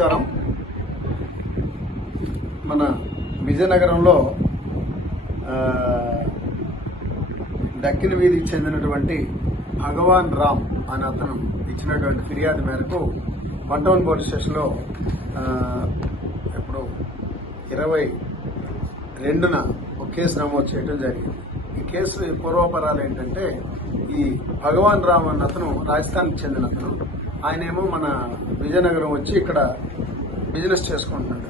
నమస్కారం. మన విజయనగరంలో డక్కిన వీధికి చెందినటువంటి భగవాన్ రామ్ అనే అతను ఇచ్చినటువంటి ఫిర్యాదు మేరకు వన్ టౌన్ పోలీస్ స్టేషన్లో ఇప్పుడు ఇరవై రెండున ఒక కేసు నమోదు చేయడం జరిగింది. ఈ కేసు పూర్వపరాలు ఏంటంటే ఈ భగవాన్ రామ్ అన్న అతను రాజస్థాన్కి చెందిన అతను ఆయనేమో మన విజయనగరం వచ్చి ఇక్కడ బిజినెస్ చేసుకుంటున్నాడు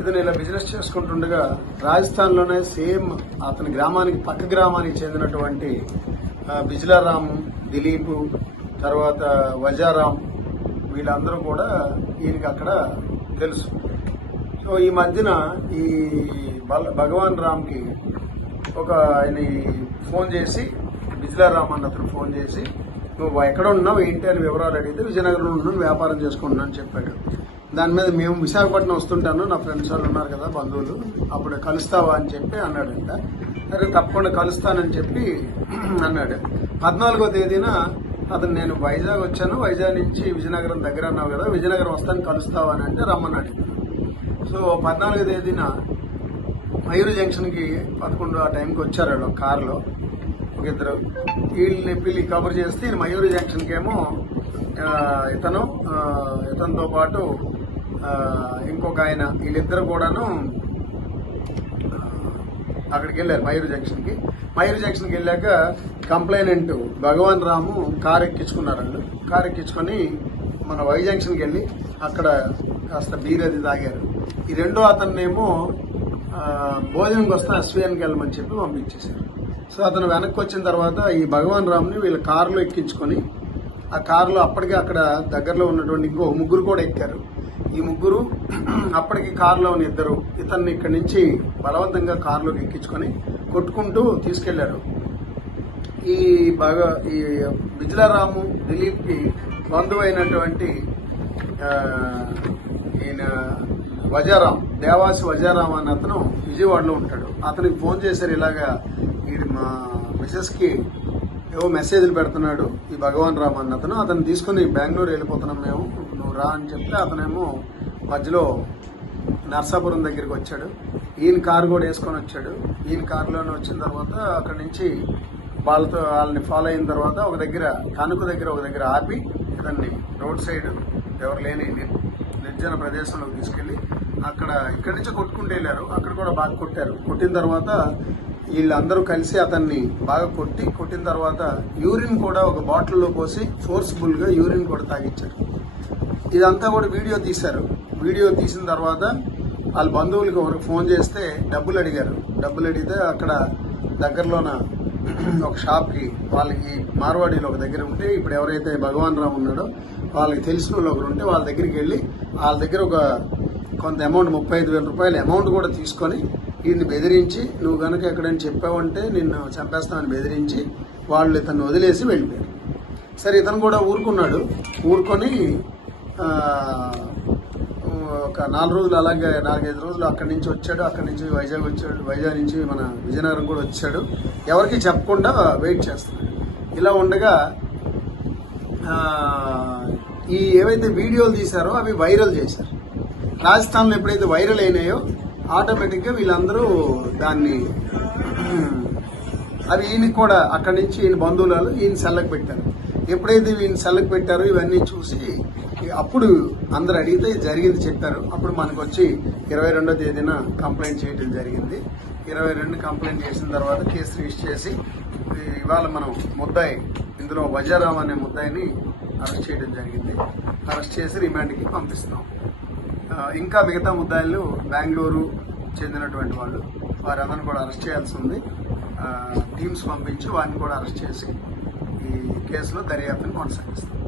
ఇతను ఇలా బిజినెస్ చేసుకుంటుండగా రాజస్థాన్లోనే సేమ్ అతని గ్రామానికి పక్క గ్రామానికి చెందినటువంటి బిజ్లారాము దిలీపు తర్వాత వజారాం వీళ్ళందరూ కూడా ఈయనకి అక్కడ తెలుసు. సో ఈ మధ్యన ఈ బల- భగవాన్ రామ్కి ఒక ఆయన ఫోన్ చేసి బిజ్లారామ్ అన్న అతను ఫోన్ చేసి నువ్వు ఎక్కడ ఉన్నావు? ఏంటి అని వివరాలు అడిగితే విజయనగరంలో ఉన్నాను వ్యాపారం చేసుకుంటున్నాను చెప్పాడు. దాని మీద మేము విశాఖపట్నం వస్తుంటాను నా ఫ్రెండ్స్ వాళ్ళు ఉన్నారు కదా బంధువులు. అప్పుడు కలుస్తావా అని చెప్పి అన్నాడంట. సరే తప్పకుండా కలుస్తానని చెప్పి అన్నాడు. పద్నాలుగో తేదీన అతను నేను వైజాగ్ వచ్చాను. వైజాగ్ నుంచి విజయనగరం దగ్గర అన్నావు కదా విజయనగరం వస్తాను కలుస్తావా అని అంటే రమ్మన్నాడు. సో పద్నాలుగో తేదీన మయూరు జంక్షన్కి పదకొండు ఆ టైంకి వచ్చారు వాళ్ళు కారులో. ఒక ఇద్దరు. వీళ్ళని పిల్లి కబుర్ చేస్తే ఈయన మయూరి జంక్షన్కేమో ఇతను ఇతనితో పాటు ఇంకొక ఆయన వీళ్ళిద్దరు కూడాను అక్కడికి వెళ్ళారు మయూరు జంక్షన్కి మయూరు జంక్షన్కి వెళ్ళాక కంప్లైనెంట్ భగవాన్ రాము కారు ఎక్కించుకున్నారు కారు ఎక్కించుకొని మన వై జంక్షన్కి వెళ్ళి అక్కడ కాస్త బీర్ అది తాగారు. ఈ రెండో అతన్నేమో భోజనంకి వస్తే అశ్వయానికి వెళ్ళమని చెప్పి పంపించేశారు. సో అతను వెనక్కి వచ్చిన తర్వాత ఈ భగవాన్ రామ్ని వీళ్ళ కారులో ఎక్కించుకొని ఆ కారులో అప్పటికే అక్కడ దగ్గరలో ఉన్నటువంటి ఇంకో ముగ్గురు కూడా ఎక్కారు. ఈ ముగ్గురు అప్పటికి కారులో ఉన్న ఇద్దరు ఇతన్ని ఇక్కడి నుంచి బలవంతంగా కారులోకి ఎక్కించుకొని కొట్టుకుంటూ తీసుకెళ్ళారు. ఈ బాగా ఈ బిజ్లారాము దిలీప్కి బంధువు అయినటువంటి ఈయన వజారాం దేవాసి వజారాం అన్న అతను విజయవాడలో ఉంటాడు. అతనికి ఫోన్ చేశారు ఇలాగా మా మిసెస్కి ఏవో మెసేజ్లు పెడుతున్నాడు ఈ భగవాన్ రామ్ అన్న అతను అతను తీసుకుని బెంగళూరు వెళ్ళిపోతున్నాం మేము. నువ్వు రా అని చెప్తే అతనేమో మధ్యలో నర్సాపురం దగ్గరికి వచ్చాడు. ఈయన కారు కూడా వేసుకొని వచ్చాడు. ఈయన కారులోనే వచ్చిన తర్వాత అక్కడి నుంచి వాళ్ళతో వాళ్ళని ఫాలో అయిన తర్వాత ఒక దగ్గర తణుకు దగ్గర ఒక దగ్గర ఆపి ఇతన్ని రోడ్ సైడ్ ఎవరు లేని నిర్జన ప్రదేశంలోకి తీసుకెళ్ళి అక్కడ ఇక్కడి నుంచి కొట్టుకుంటూ వెళ్ళారు. అక్కడ కూడా బాగా కొట్టారు. కొట్టిన తర్వాత వీళ్ళందరూ కలిసి అతన్ని బాగా కొట్టి కొట్టిన తర్వాత యూరిన్ కూడా ఒక బాటిల్లో పోసి ఫోర్స్ఫుల్గా యూరిన్ కూడా తాగించారు. ఇదంతా కూడా వీడియో తీశారు. వీడియో తీసిన తర్వాత వాళ్ళ బంధువులకి ఒకరికి ఫోన్ చేస్తే డబ్బులు అడిగారు. డబ్బులు అడిగితే అక్కడ దగ్గరలోన ఒక షాప్కి వాళ్ళకి మార్వాడీలో ఒక దగ్గర ఉంటే ఇప్పుడు ఎవరైతే భగవాన్ రామ్ ఉన్నాడో వాళ్ళకి తెలిసిన వాళ్ళు ఒకరు ఉంటే వాళ్ళ దగ్గరికి వెళ్ళి వాళ్ళ దగ్గర ఒక కొంత అమౌంట్ ముప్పై ఐదు వేల రూపాయల అమౌంట్ కూడా తీసుకొని వీడిని బెదిరించి నువ్వు కనుక ఎక్కడైనా చెప్పావంటే నిన్ను చంపేస్తామని బెదిరించి వాళ్ళు ఇతను వదిలేసి వెళ్ళిపోయారు. సరే ఇతను కూడా ఊరుకున్నాడు. ఊరుకొని ఒక నాలుగు రోజులు అలాగే నాలుగైదు రోజులు అక్కడి నుంచి వచ్చాడు. అక్కడి నుంచి వైజాగ్ వచ్చాడు. వైజాగ్ నుంచి మన విజయనగరం కూడా వచ్చాడు. ఎవరికి చెప్పకుండా వెయిట్ చేస్తున్నాడు. ఇలా ఉండగా ఈ ఏవైతే వీడియోలు తీశారో అవి వైరల్ చేశారు. రాజస్థాన్లో ఎప్పుడైతే వైరల్ అయినాయో ఆటోమేటిక్గా వీళ్ళందరూ దాన్ని అవి ఈయనకి కూడా అక్కడి నుంచి ఈయన బంధువులలో ఈయన సెల్లకు పెట్టారు. ఎప్పుడైతే ఈయన సెల్లకు పెట్టారో ఇవన్నీ చూసి అప్పుడు అందరు అడిగితే జరిగింది చెప్పారు. అప్పుడు మనకు వచ్చి ఇరవై రెండో తేదీన కంప్లైంట్ చేయడం జరిగింది. ఇరవై రెండు కంప్లైంట్ చేసిన తర్వాత కేసు రిజిస్టర్ చేసి ఇవాళ మనం ముద్దాయి ఇందులో వజారాం అనే ముద్దాయిని అరెస్ట్ చేయడం జరిగింది. అరెస్ట్ చేసి రిమాండ్కి పంపిస్తాం ఇంకా మిగతా ముద్దాయిలు బెంగళూరు చెందినటువంటి వాళ్ళు వారందరిని కూడా అరెస్ట్ చేయాల్సి ఉంది. టీమ్స్ పంపించి వారిని కూడా అరెస్ట్ చేసి ఈ కేసులో దర్యాప్తును కొనసాగిస్తాం.